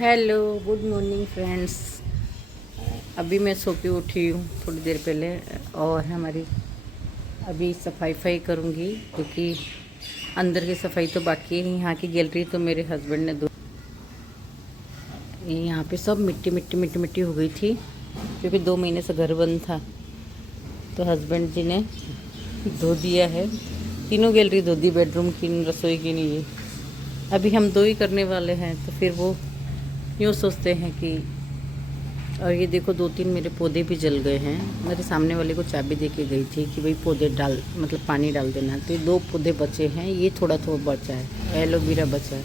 Hello good morning friends. अभी मैं सो के उठी हूँ थोड़ी देर पहले और हमारी अभी सफाई करूँगी क्योंकि अंदर की सफाई तो बाकी है। यहाँ की गैलरी तो मेरे हस्बैंड ने यहाँ पे सब मिट्टी हो गई थी क्योंकि 2 महीने से घर बंद था, तो हस्बैंड जी ने धो दिया है। तीनों गैलरी धो दी, बेडरूम की, रसोई की नहीं है। अभी हम 2 ही करने वाले हैं, तो फिर वो यूँ सोचते हैं कि। और ये देखो 2-3 मेरे पौधे भी जल गए हैं। मेरे सामने वाले को चाबी दे के गई थी कि भाई पौधे डाल, मतलब पानी डाल देना। तो ये 2 पौधे बचे हैं, ये थोड़ा बचा है, एलोवेरा बचा है,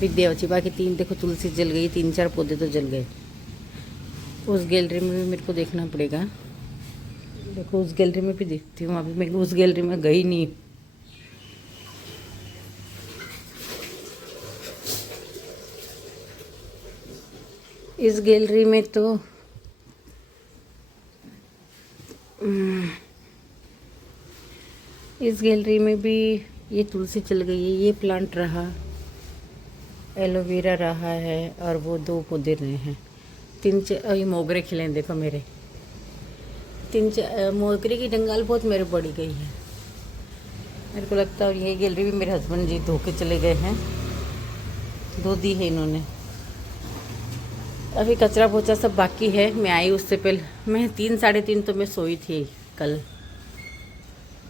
विद्या बची, बाकी 3 देखो तुलसी जल गई, 3-4 पौधे तो जल गए। उस गैलरी में भी मेरे को देखना पड़ेगा। देखो उस गैलरी में भी देखती हूँ, अभी मैं उस गैलरी में गई नहीं। इस गैलरी में तो इस गैलरी में भी ये तुलसी चल गई है, ये प्लांट रहा, एलोवेरा रहा है, और वो 2 पौधे रहे हैं। 3-4 ये मोगरे खिले हैं, देखो मेरे 3-4 मोगरे की जंगाल बहुत मेरे बढ़ी गई है, मेरे को लगता है। और ये गैलरी भी मेरे हस्बैंड जी धो के चले गए हैं, धो दी है इन्होंने। अभी कचरा पोछा सब बाकी है। मैं आई उससे पहले, मैं 3-3:30 तो मैं सोई थी कल,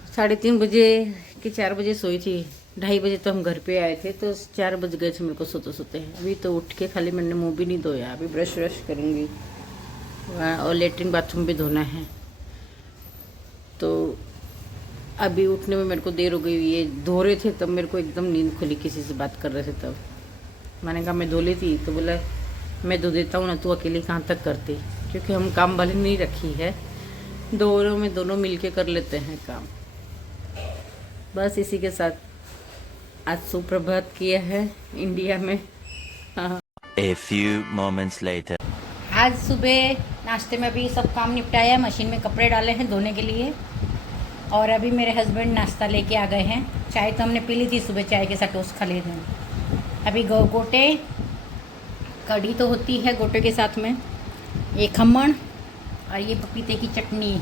3:30 बजे कि 4 बजे सोई थी। 2:30 बजे तो हम घर पे आए थे, तो 4 बज गए थे मेरे को सोते सोते। अभी तो उठ के खाली मैंने मुंह भी नहीं धोया, अभी ब्रश व्रश करूँगी और लेटरिन बाथरूम भी धोना है। तो अभी उठने में मेरे को देर हो गई। ये धो रहे थे तब मेरे को एकदम नींद खुली, किसी से बात कर रहे थे तब। मैंने कहा मैं धो लेती, तो बोला मैं धो देता हूँ ना, तू अकेले कहाँ तक करती, क्योंकि हम काम वाली नहीं रखी है, दोनों मिल के कर लेते हैं काम। बस इसी के साथ आज सुप्रभात किया है इंडिया में। हाँ। A few moments later. आज सुबह नाश्ते में भी सब काम निपटाया, मशीन में कपड़े डाले हैं धोने के लिए। और अभी मेरे हस्बैंड नाश्ता लेके आ गए हैं। चाय तो हमने पी ली थी सुबह, चाय के साथ टोस्ट खा लेते हैं। अभी गोटे, कढ़ी तो होती है गोटे के साथ में, ये खमण और ये पपीते की चटनी,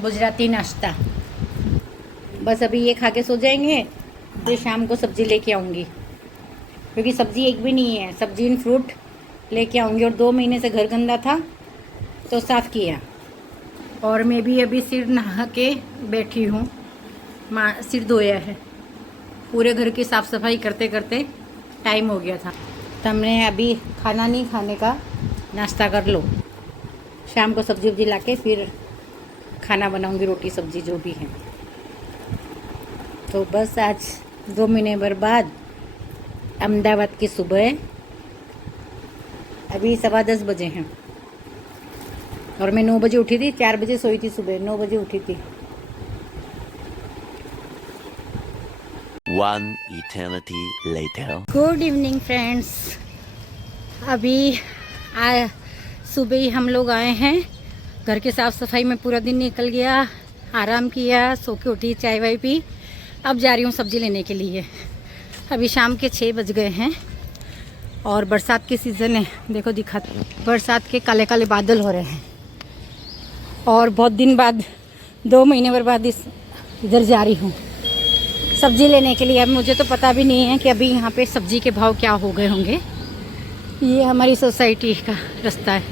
गुजराती नाश्ता। बस अभी ये खा के सो जाएंगे, फिर शाम को सब्ज़ी लेके आऊँगी, क्योंकि सब्ज़ी एक भी नहीं है। सब्ज़ी इन फ्रूट लेके आऊँगी। और 2 महीने से घर गंदा था तो साफ़ किया। और मैं भी अभी सिर नहा के बैठी हूँ, सिर धोया है। पूरे घर की साफ़ सफाई करते करते टाइम हो गया था। तो हमने अभी खाना नहीं खाने का, नाश्ता कर लो, शाम को सब्जी वब्जी लाके फिर खाना बनाऊंगी, रोटी सब्जी जो भी है। तो बस आज 2 महीने बाद अहमदाबाद की सुबह, अभी 10:15 बजे हैं। और मैं 9 बजे उठी थी, 4 बजे सोई थी, सुबह 9 बजे उठी थी। One eternity later. Good evening friends. अभी सुबह ही हम लोग आए हैं। घर के साफ़ सफाई में पूरा दिन निकल गया, आराम किया, सो के उठी, चाय वाय पी। अब जा रही हूँ सब्ज़ी लेने के लिए। अभी शाम के 6 बज गए हैं और बरसात के सीज़न है। देखो दिखाते, बरसात के काले काले बादल हो रहे हैं। और बहुत दिन बाद, 2 महीने बाद इधर जा रही हूँ सब्ज़ी लेने के लिए। अब मुझे तो पता भी नहीं है कि अभी यहाँ पे सब्ज़ी के भाव क्या हो गए होंगे। ये हमारी सोसाइटी का रास्ता है,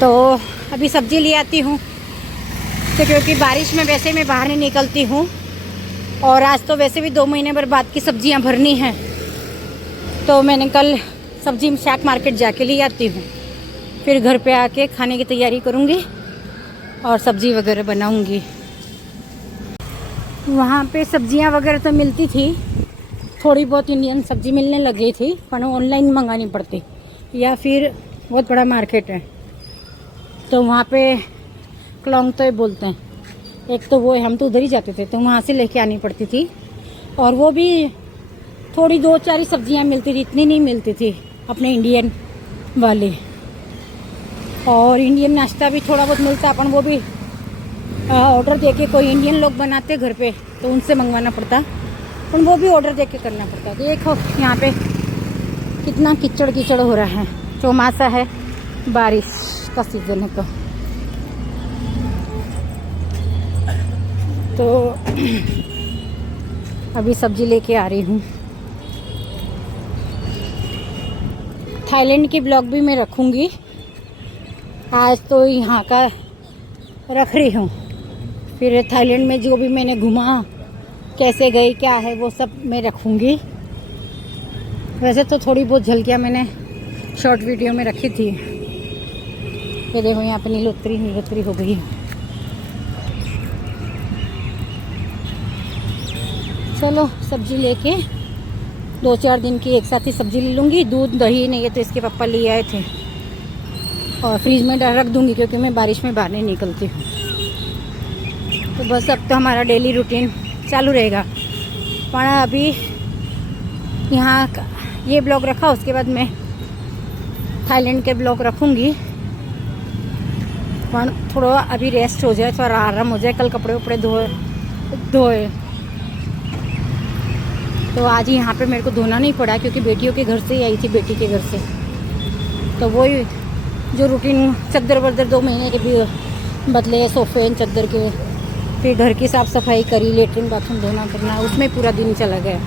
तो अभी सब्ज़ी ले आती हूँ। तो क्योंकि बारिश में वैसे मैं बाहर नहीं निकलती हूँ, और आज तो वैसे भी 2 महीने बाद की सब्ज़ियाँ भरनी हैं, तो मैंने कल सब्ज़ी शाक मार्केट जाके ले आती हूँ। फिर घर पे आके खाने की तैयारी करूँगी और सब्ज़ी वगैरह बनाऊँगी। वहाँ पे सब्जियाँ वगैरह तो मिलती थी, थोड़ी बहुत इंडियन सब्ज़ी मिलने लग गई थी, पर ऑनलाइन मंगानी पड़ती, या फिर बहुत बड़ा मार्केट है तो वहाँ पे क्लोंग तो बोलते हैं, एक तो वो है, हम तो उधर ही जाते थे, तो वहाँ से लेके आनी पड़ती थी। और वो भी थोड़ी 2-4 सब्जियाँ मिलती थी, इतनी नहीं मिलती थी अपने इंडियन वाली। और इंडियन नाश्ता भी थोड़ा बहुत मिलता, अपन वो भी ऑर्डर देके, कोई इंडियन लोग बनाते घर पे तो उनसे मंगवाना पड़ता, पर वो भी ऑर्डर देके करना पड़ता। देखो यहाँ पे कितना कीचड़ कीचड़ हो रहा है। चौमासा है, बारिश का सीजन है तो अभी सब्जी लेके आ रही हूँ। थाईलैंड की ब्लॉग भी मैं रखूँगी। आज तो यहाँ का रख रही हूँ, फिर थाईलैंड में जो भी मैंने घूमा, कैसे गई, क्या है, वो सब मैं रखूँगी। वैसे तो थोड़ी बहुत झलकियाँ मैंने शॉर्ट वीडियो में रखी थी। ये देखो यहाँ पे नीलोत्तरी हो गई है। चलो सब्जी लेके 2-4 दिन की एक साथ ही सब्जी ले लूँगी। दूध दही नहीं है तो इसके पापा ले आए थे और फ्रिज में रख दूँगी क्योंकि मैं बारिश में बाहर नहीं निकलती हूँ। तो बस अब तो हमारा डेली रूटीन चालू रहेगा। पर अभी यहाँ ये ब्लॉग रखा, उसके बाद मैं थाईलैंड के ब्लॉग रखूँगी। पर थोड़ा अभी रेस्ट हो जाए, थोड़ा आराम हो जाए, कल कपड़े उपड़े धोए तो आज यहाँ पे मेरे को धोना नहीं पड़ा क्योंकि बेटियों के घर से ही आई थी, बेटी के घर से। तो वही जो रूटीन, चद्दर वर्दर 2 महीने के भी बदले, सोफे चद्दर के, फिर घर की साफ़ सफाई करी, लेटरिन बाथरूम धोना करना, उसमें पूरा दिन चला गया।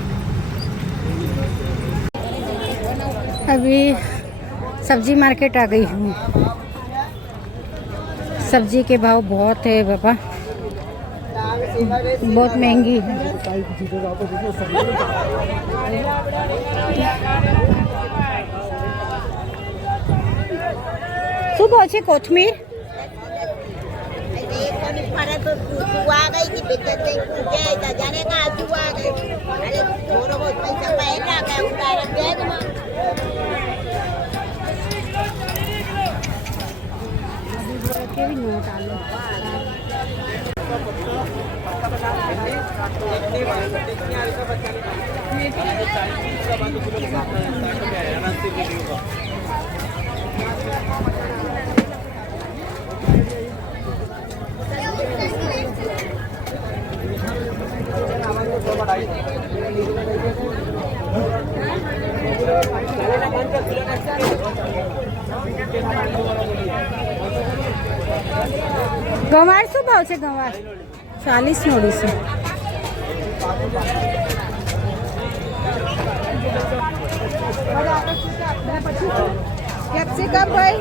अभी सब्जी मार्केट आ गई हूँ। सब्जी के भाव बहुत है बाबा, बहुत महंगी है। શું ભાવ છે કોથમીર? કેવી નોટ આલે? ગવાર શું ભાવ છે? ગવાર 40 નો 250. कैप्सिकम भाई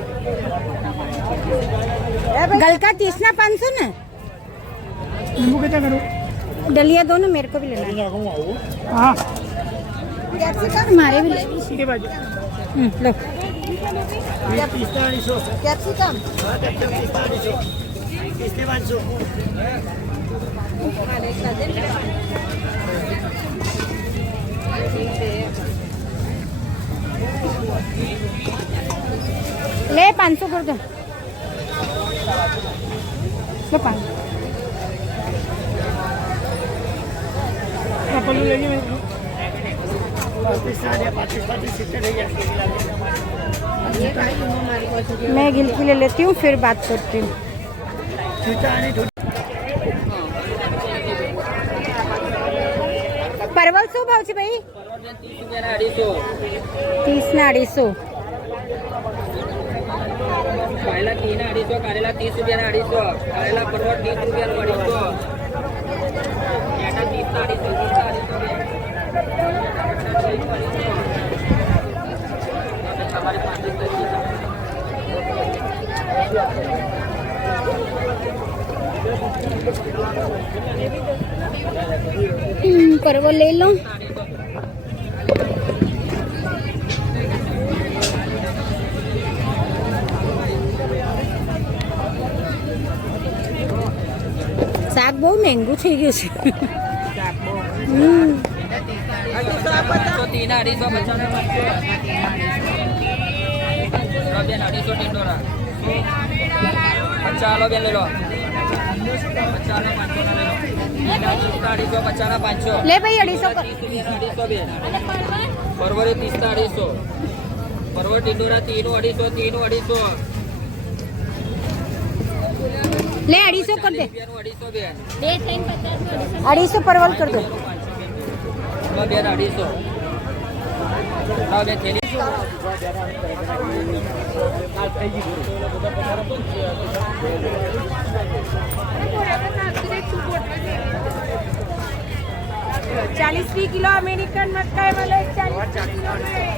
गलका 30 ना 500 ना। नींबू कितना करूं? डलिया दोनों मेरे को भी लेना है। हाँ कैप्सिकम हमारे भी ले लो। कैप्सिकम ले 500 कर दो। लो 500 मैं गिलकी ले लेती हूँ, फिर बात करती हूँ। परवल શું ભાવ છે ભાઈ? 30 ના 250. कारेला 3 ना 250, कारेला 30 रुपया ना 250, कारेला परवल 30 रुपया ना 250, एटा 30 ना 250, हमारे पास परवल ले लो। શાક બહુ મહેંગું થઈ ગયું છે। 3 ना 250, 250 टिंडोरा 50 लो बेन ले लो, 50 ना 500 ले लो, 250 ना 500 ले भाई 250 250 बेन। परवल 30 ना 250, परवल टिंडोरा 3 250, 3 250 ले 250 कर दे। 250 बेन, 250 परवल कर दो। बेन 250 हाँ बेन थैली चालीस किलो अमेरिकन मक्का वाले 40 किलो में।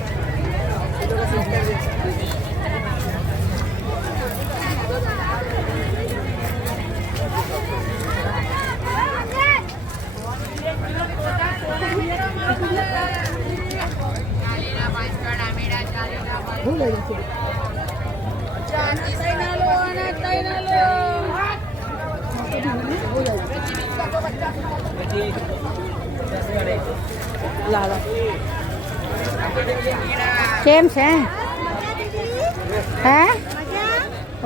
કેમ છે હે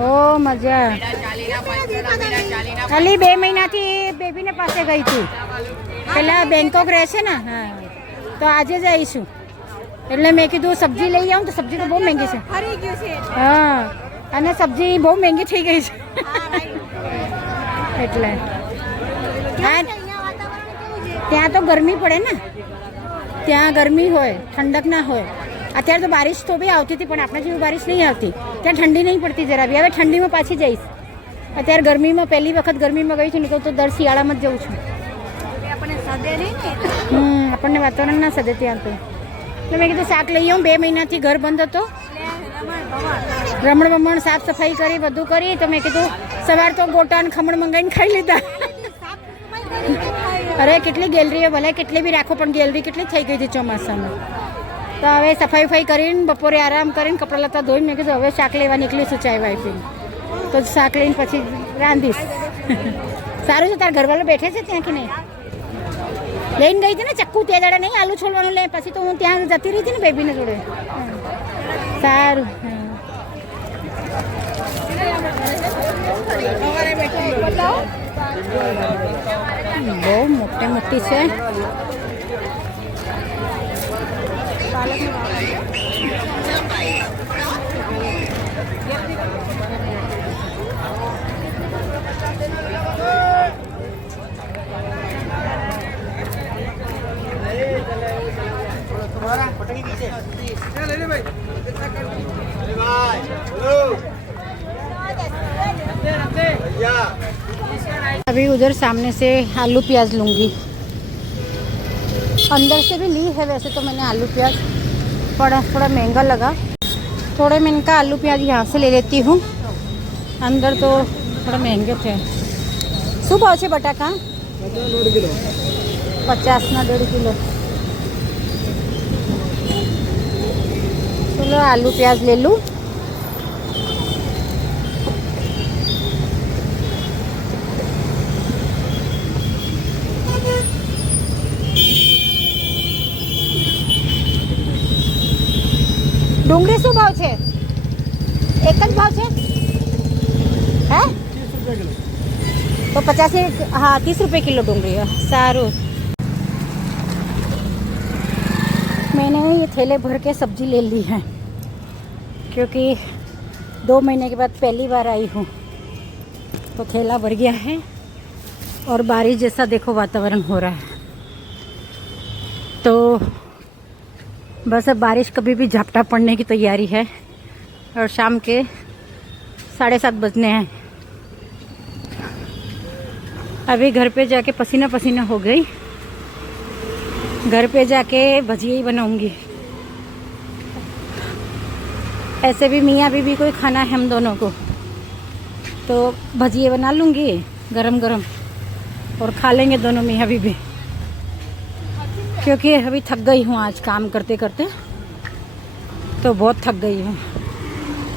ઓ મજા ખાલી 2 મહિનાથી બેબીને પાસે ગઈ હતી પેલા બેંકોક રહે છે ને હા તો આજે જ આવીશું એટલે મેં કીધું સબ્જી લઈ આવું તો સબ્જી તો બહુ મહેંગી છે હા અને સબ્જી બહુ મહેંગી થઈ ગઈ છે એટલે ત્યાં તો ગરમી પડે ને ત્યાં ગરમી હોય ઠંડક ના હોય અત્યારે તો બારિશ તો બી આવતી હતી પણ આપણે જેવી બારિશ નહીં આવતી ત્યાં ઠંડી નહીં પડતી જરા બી હવે ઠંડીમાં પાછી જઈશ અત્યારે ગરમીમાં પહેલી વખત ગરમીમાં ગઈ છું ને તો દર શિયાળામાં જ જઉં છું આપણને વાતાવરણ ના સદે ત્યાં તો એટલે મેં કીધું શાક લઈ આવું 2 મહિનાથી ઘર બંધ હતો રમણ બમણ સાફ સફાઈ કરી બધું કરી તો મેં કીધું સવાર તો ગોટા અને ખમણ મંગાવીને ખાઈ લીધા અરે કેટલી ગેલેરીઓ ભલે કેટલી બી રાખો પણ ગેલેરી કેટલી થઈ ગઈ હતી ચોમાસામાં તો હવે સફાઈ વફાઈ કરીને બપોરે આરામ કરીને કપડાં લતા ધોઈને મેં કીધું હવે શાક લેવા નીકળીશું ચાય વાય તો શાક લઈને પછી રાંધીશ સારું છે તારા ઘરવાળા બેઠે છે ત્યાં કે નહીં લઈને ગઈ હતી ને ચક્કુ તે દાડા નહીં આલુ છોલવાનું લે પછી તો હું ત્યાં જતી રહી હતી ને બેબીને જોડે સારું બહુ મોટી મોટી છે अभी उधर सामने से आलू प्याज लूँगी अंदर से भी ली है वैसे तो मैंने आलू प्याज पर थोड़ा महंगा लगा थोड़े मैं इनका आलू प्याज यहाँ से ले लेती हूँ अंदर तो थोड़ा महंगे थे શું ભાવ છે બટાકા 50 ના 1.5 કિલો चलो आलू प्याज ले लूँ ડુંગળી શું ભાવ છે એક જ ભાવ છે હે तो 50 हाँ 30 रुपये किलो डूंगरी है सारू मैंने ये थैले भर के सब्जी ले ली है क्योंकि 2 महीने के बाद पहली बार आई हूँ तो थैला भर गया है और बारिश जैसा देखो वातावरण हो रहा है तो बस अब बारिश कभी भी झपटा पड़ने की तैयारी है और शाम के 7:30 बजने हैं अभी घर पे जाके पसीना पसीना हो गई घर पे जाके भजिया ही बनाऊंगी ऐसे भी मियाँ बीबी को ही खाना है हम दोनों को तो भजिए बना लूँगी गरम गरम और खा लेंगे दोनों मियाँ बीबी क्योंकि अभी थक गई हूँ आज काम करते करते तो बहुत थक गई हूँ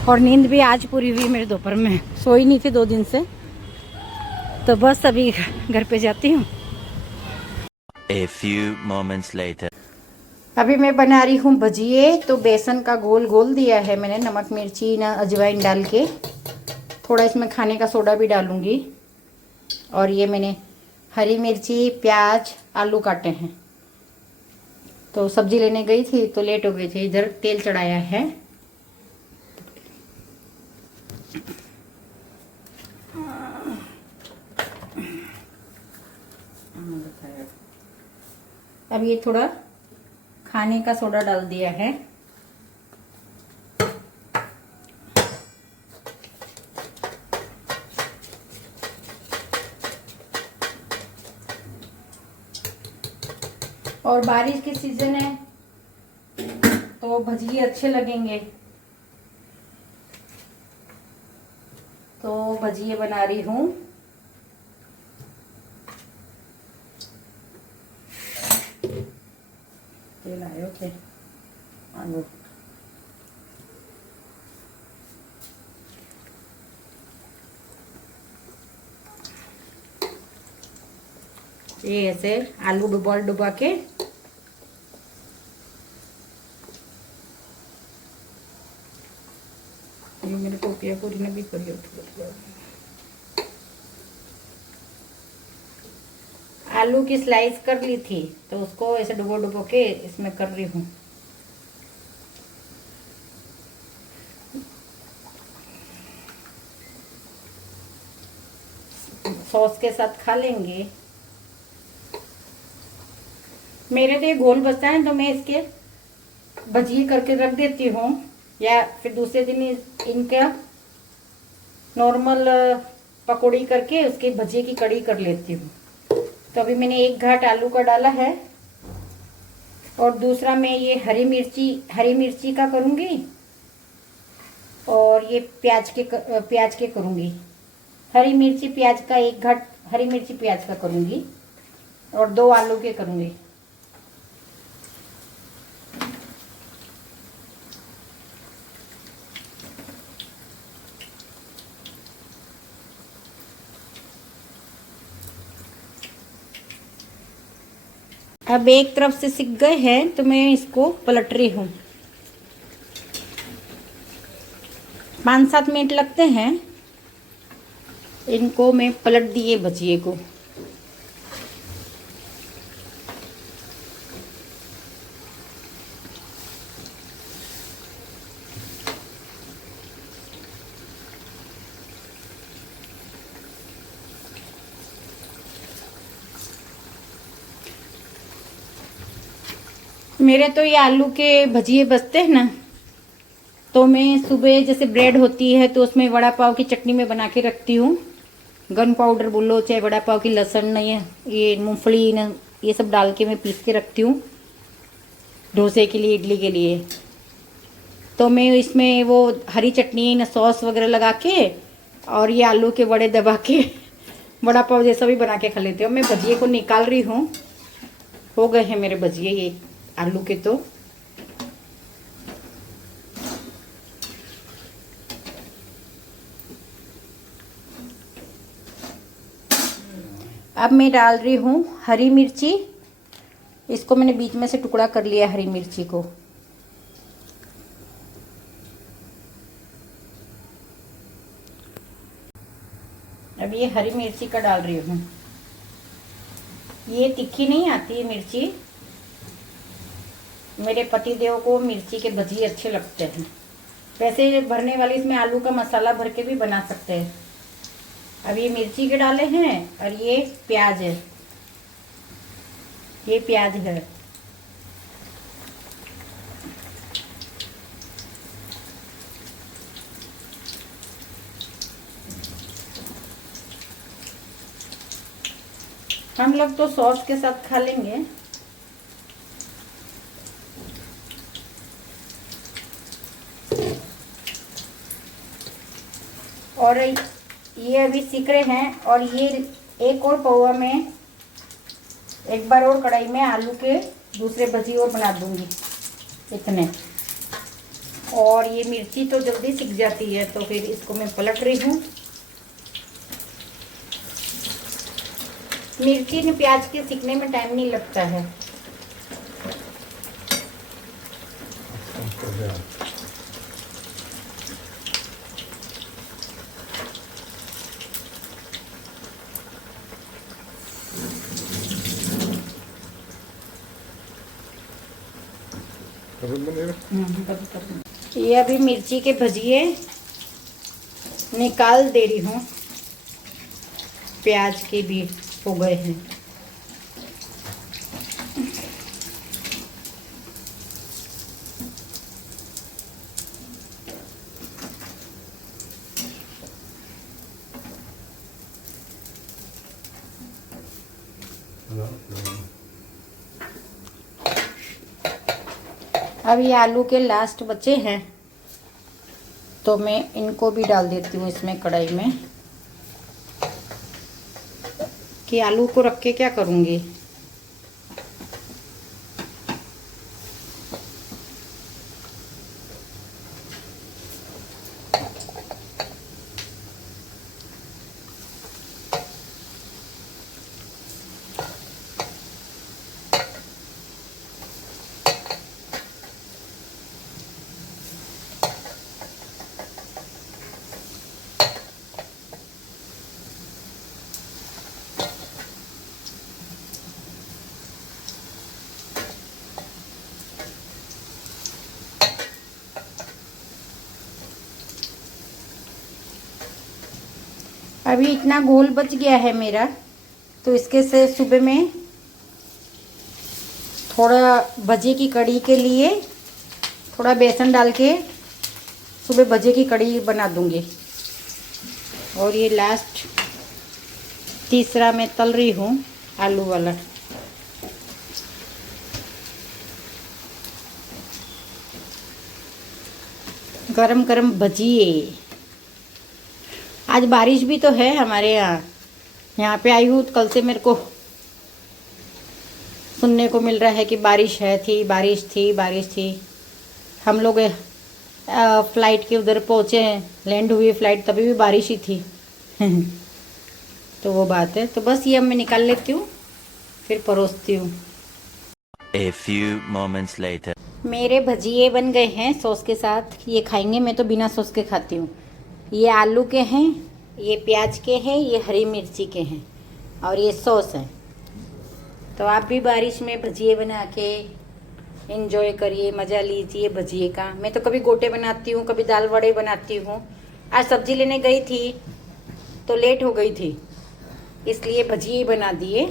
और नींद भी आज पूरी हुई मेरे दोपहर में सोई नहीं थी 2 दिन से तो बस अभी घर पे जाती हूँ A few moments later. अभी मैं बना रही हूँ भजिए तो बेसन का गोल गोल दिया है मैंने नमक मिर्ची ना अजवाइन डाल के थोड़ा इसमें खाने का सोडा भी डालूंगी और ये मैंने हरी मिर्ची प्याज आलू काटे हैं तो सब्जी लेने गई थी तो लेट हो गई थी इधर तेल चढ़ाया है अब ये थोड़ा खाने का सोडा डाल दिया है और बारिश के सीजन है तो भजिए अच्छे लगेंगे, तो भजिए बना रही हूँ। तेल आयो थे आलू ये ऐसे आलू डुबा के ये मेरे टोपिया पूरी ने भी करी होती। आलू की स्लाइस कर ली थी तो उसको ऐसे डुबो के इसमें कर रही हूँ। सॉस के साथ खा लेंगे। मेरे तो ये घोल बचता है तो मैं इसके भजिए करके रख देती हूँ, या फिर दूसरे दिन इनका नॉर्मल पकौड़ी करके उसके भजिए की कड़ी कर लेती हूँ। तो अभी मैंने एक घाट आलू का डाला है और दूसरा मैं ये हरी मिर्ची का करूँगी और ये प्याज के करूँगी। हरी मिर्ची प्याज का एक घाट हरी मिर्ची प्याज का करूँगी और 2 आलू के करूँगी। अब एक तरफ से सिक गए हैं तो मैं इसको पलट रही हूँ। 5-7 मिनट लगते हैं इनको, मैं पलट दिए भजिए को। मेरे तो ये आलू के भजिए बचते हैं ना, तो मैं सुबह जैसे ब्रेड होती है तो उसमें वड़ा पाव की चटनी में बना के रखती हूँ। गन पाउडर बोलो चाहे वड़ा पाव की लहसुन नहीं, ये मूंगफली न ये सब डाल के मैं पीस के रखती हूँ डोसे के लिए, इडली के लिए। तो मैं इसमें वो हरी चटनी न सॉस वगैरह लगा के और ये आलू के बड़े दबा के वड़ा पाव जैसा भी बना के खा लेती हूँ। मैं भजिए को निकाल रही हूँ। हो गए हैं मेरे भजिए ये आलू के। तो अब मैं डाल रही हूँ हरी मिर्ची। इसको मैंने बीच में से टुकड़ा कर लिया हरी मिर्ची को। अब ये हरी मिर्ची का डाल रही हूँ। ये तीखी नहीं आती है मिर्ची, मेरे पति देव को मिर्ची के भजिए अच्छे लगते हैं। वैसे भरने वाली इसमें आलू का मसाला भर के भी बना सकते हैं। अब ये मिर्ची के डाले हैं और ये प्याज है, ये प्याज है। हम लोग तो सॉस के साथ खा लेंगे। और ये अभी सीख रहे हैं। और ये एक और पौवा में एक बार और कढ़ाई में आलू के दूसरे भजी और बना दूंगी इतने। और ये मिर्ची तो जल्दी सिक जाती है तो फिर इसको मैं पलट रही हूँ। मिर्ची ने प्याज के सिकने में टाइम नहीं लगता है। ये अभी मिर्ची के भजिए निकाल दे रही हूँ। प्याज के भी हो गए हैं। अब ये आलू के लास्ट बचे हैं, तो मैं इनको भी डाल देती हूँ इसमें कढ़ाई में, कि आलू को रख के क्या करूँगी। अभी इतना घोल बच गया है मेरा, तो इसके से सुबह में थोड़ा भजे की कड़ी के लिए थोड़ा बेसन डाल के सुबह भजे की कड़ी बना दूंगी। और ये लास्ट तीसरा मैं तल रही हूँ आलू वाला। गरम गरम भजिए। आज बारिश भी तो है हमारे यहाँ पे आई हूँ, कल से मेरे को सुनने को मिल रहा है कि बारिश बारिश थी। हम लोग फ्लाइट के उधर पहुँचे हैं, लैंड हुई फ्लाइट, तभी भी बारिश ही थी। तो वो बात है। तो बस ये अब मैं निकाल लेती हूँ, फिर परोसती हूँ। A few moments later. मेरे भजिए बन गए हैं सॉस के साथ। ये खाएंगे, मैं तो बिना सॉस के खाती हूँ। ये आलू के हैं, ये प्याज के हैं, ये हरी मिर्ची के हैं, और ये सॉस है। तो आप भी बारिश में भजिए बना के एंजॉय करिए, मज़ा लीजिए भजिए का। मैं तो कभी गोटे बनाती हूँ, कभी दाल वड़े बनाती हूँ। आज सब्जी लेने गई थी तो लेट हो गई थी, इसलिए भजिए बना दिए।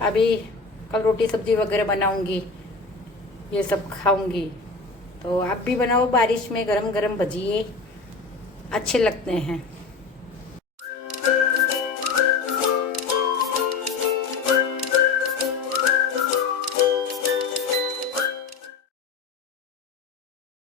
अभी कल रोटी सब्जी वगैरह बनाऊँगी, ये सब खाऊंगी। तो आप भी बनाओ बारिश में गरम गरम भजिए, अच्छे लगते हैं।